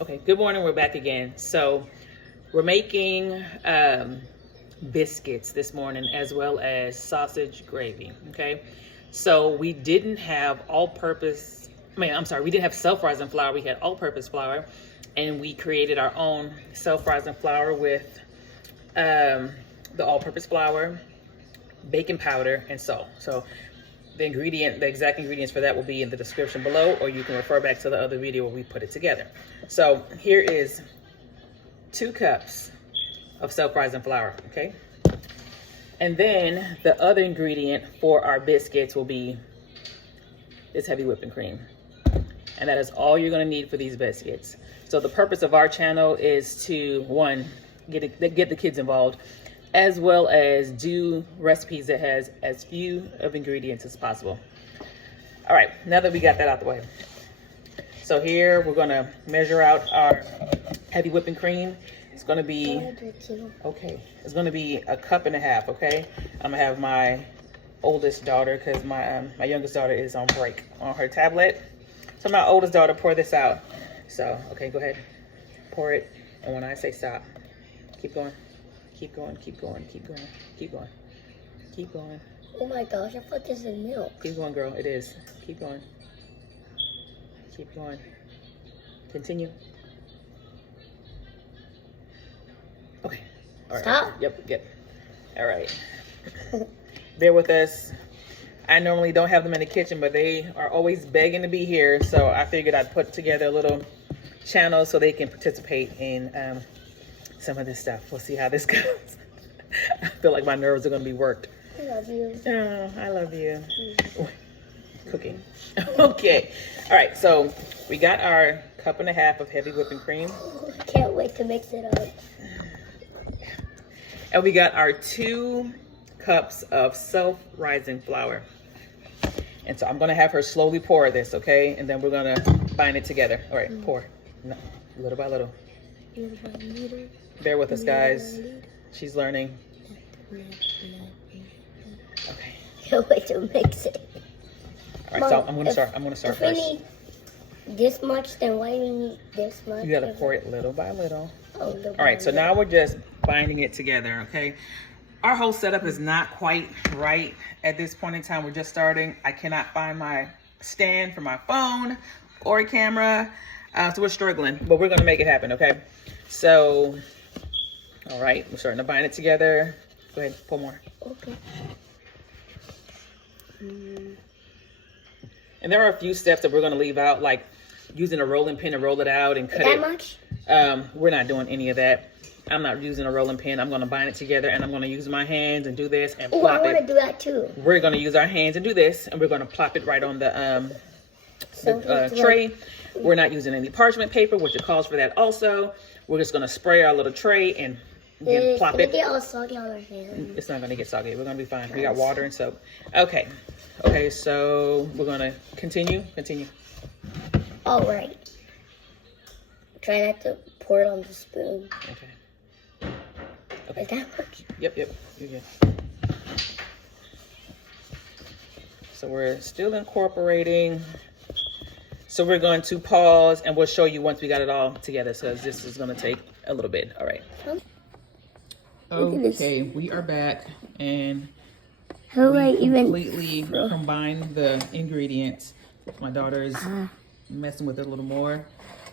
Okay, good morning. We're back again. So we're making biscuits this morning as well as sausage gravy. Okay, so we didn't have we didn't have self-rising flour. We had all-purpose flour, and we created our own self-rising flour with the all-purpose flour, baking powder, and salt. So the exact ingredients for that will be in the description below, or you can refer back to the other video where we put it together. So here is 2 cups of self-rising flour, okay? And then the other ingredient for our biscuits will be this heavy whipping cream. And that is all you're gonna need for these biscuits. So the purpose of our channel is to, one, get the kids involved, as well as do recipes that has as few of ingredients as possible. All right, now that we got that out the way. So here we're gonna measure out our heavy whipping cream. It's gonna be, okay, it's gonna be 1.5 cups, okay? I'm gonna have my oldest daughter, because my youngest daughter is on break on her tablet. So my oldest daughter pour this out. So, okay, go ahead, pour it. And when I say stop, keep going. Keep going, keep going, keep going, keep going, keep going. Oh my gosh, I thought this is milk. Keep going, girl, it is. Keep going. Keep going. Continue. Okay. All right. Stop. Yep. All right. Bear with us. I normally don't have them in the kitchen, but they are always begging to be here. So I figured I'd put together a little channel so they can participate in some of this stuff. We'll see how this goes. I feel like my nerves are going to be worked. I love you. Oh, I love you. Cooking. Okay. All right. So we got our 1.5 cups of heavy whipping cream. I can't wait to mix it up. And we got our 2 cups of self-rising flour. And so I'm going to have her slowly pour this, okay? And then we're going to bind it together. All right, pour. No, little by little. Bear with us, guys. She's learning. Okay. Can't wait to mix it. All right, so I'm gonna start if first. we need this much, then why do we need this much? You gotta pour it little by little. Oh, all right, so now we're just binding it together, okay? Our whole setup is not quite right at this point in time. We're just starting. I cannot find my stand for my phone or a camera, so we're struggling, but we're gonna make it happen, okay? So, all right, we're starting to bind it together. Go ahead, pour more. Okay. And there are a few steps that we're gonna leave out, like using a rolling pin to roll it out and cut it. That much? We're not doing any of that. I'm not using a rolling pin. I'm gonna bind it together, and I'm gonna use my hands and do this and plop it. I wanna do that too. We're gonna use our hands and do this, and we're gonna plop it right on the tray. We're not using any parchment paper, which it calls for that also. We're just gonna spray our little tray and plop it. It's gonna get all soggy on our hands. It's not gonna get soggy. We're gonna be fine. We got water and soap. Okay, so we're gonna continue. All right. Try not to pour it on the spoon. Okay. Is that much? Yep. You're good. So we're still incorporating. So we're going to pause, and we'll show you once we got it all together. So this is going to take a little bit. All right. Okay, we are back, and we completely combined the ingredients. My daughter's messing with it a little more.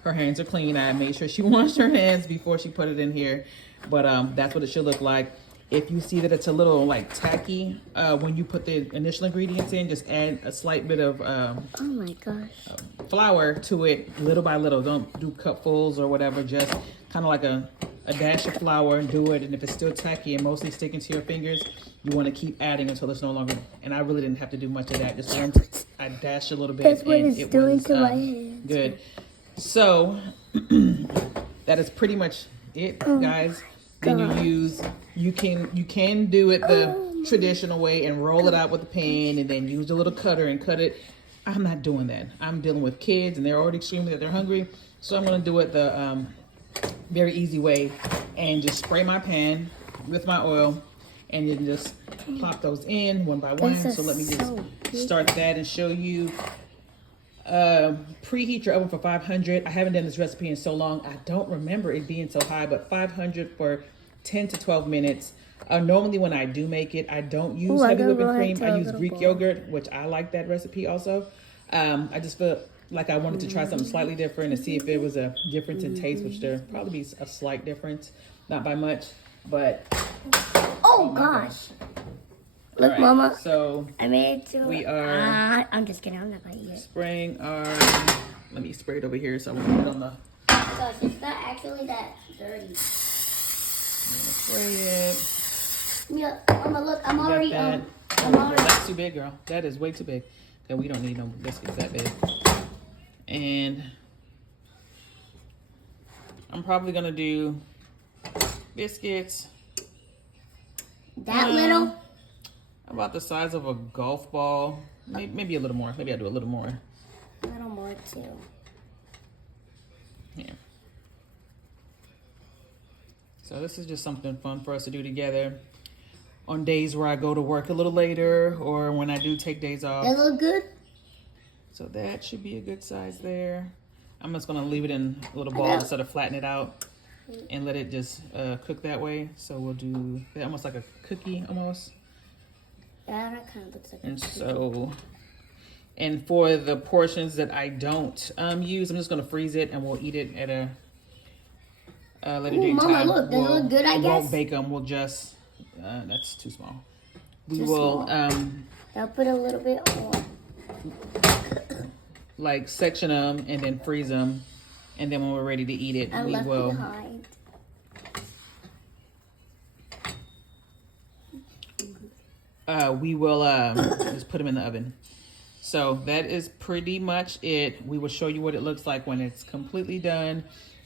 Her hands are clean. I made sure she washed her hands before she put it in here. But that's what it should look like. If you see that it's a little like tacky when you put the initial ingredients in, just add a slight bit of oh my gosh, flour to it little by little. Don't do cupfuls or whatever. Just kind of like a dash of flour and do it. And if it's still tacky and mostly sticking to your fingers, you want to keep adding until it's no longer. And I really didn't have to do much of that. Just I dashed a little bit. That's what and it's doing to my hands. Good. So that is pretty much it, guys. Then you can do it the traditional way and roll it out with the pan, and then use a little cutter and cut it. I'm not doing that. I'm dealing with kids, and they're already screaming that they're hungry. So I'm gonna do it the very easy way, and just spray my pan with my oil, and then just plop those in one by one. So let me just start that and show you. Preheat your oven for 500. I haven't done this recipe in so long. I don't remember it being so high, but 500 for 10 to 12 minutes. Normally when I do make it, I don't use heavy whipping cream. I use Greek yogurt, which I like that recipe also. I just feel like I wanted to try something slightly different and see if there was a difference in taste, which there probably be a slight difference, not by much, but. Oh gosh. Look, right, Mama. So I made it too. We are. I'm just kidding. I'm not gonna eat it. Spraying our. Let me spray it over here so I won't put it on the. Gosh, it's not actually that dirty. I'm gonna spray it. Yeah, Mama, look, I'm already. That. I'm already. That's too big, girl. That is way too big. Okay, we don't need no biscuits that big. And I'm probably gonna do biscuits. That little. About the size of a golf ball. Maybe a little more. Maybe I'll do a little more. A little more too. Yeah. So this is just something fun for us to do together on days where I go to work a little later or when I do take days off. That look good? So that should be a good size there. I'm just gonna leave it in a little ball instead of flatten it out and let it just cook that way. So we'll do almost like a cookie almost. Yeah, that kind of looks like and so, and for the portions that I don't use, I'm just gonna freeze it and we'll eat it at a later date Mama, time. look, they look good, I we guess. won't bake them. We'll just that's too small. We Too will small. I'll put a little bit more. like section them and then freeze them, and then when we're ready to eat it, I we left will. behind. We will just put them in the oven. So that is pretty much it. We will show you what it looks like when it's completely done.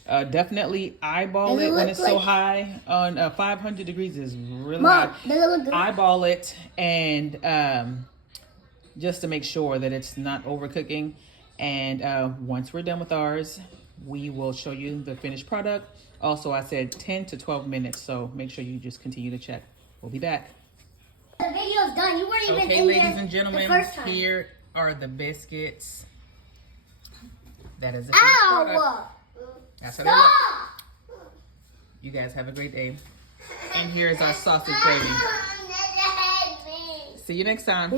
Definitely eyeball it when it's so high. On 500 degrees is really high. Does it look good? Eyeball it and just to make sure that it's not overcooking. And once we're done with ours, we will show you the finished product. Also, I said 10 to 12 minutes, so make sure you just continue to check. We'll be back. The video's done. You weren't even Okay, in ladies there and gentlemen, the first time. here are the biscuits. That is the finished product. Ow! That's how they look. You guys have a great day. And here's our sausage gravy. See you next time.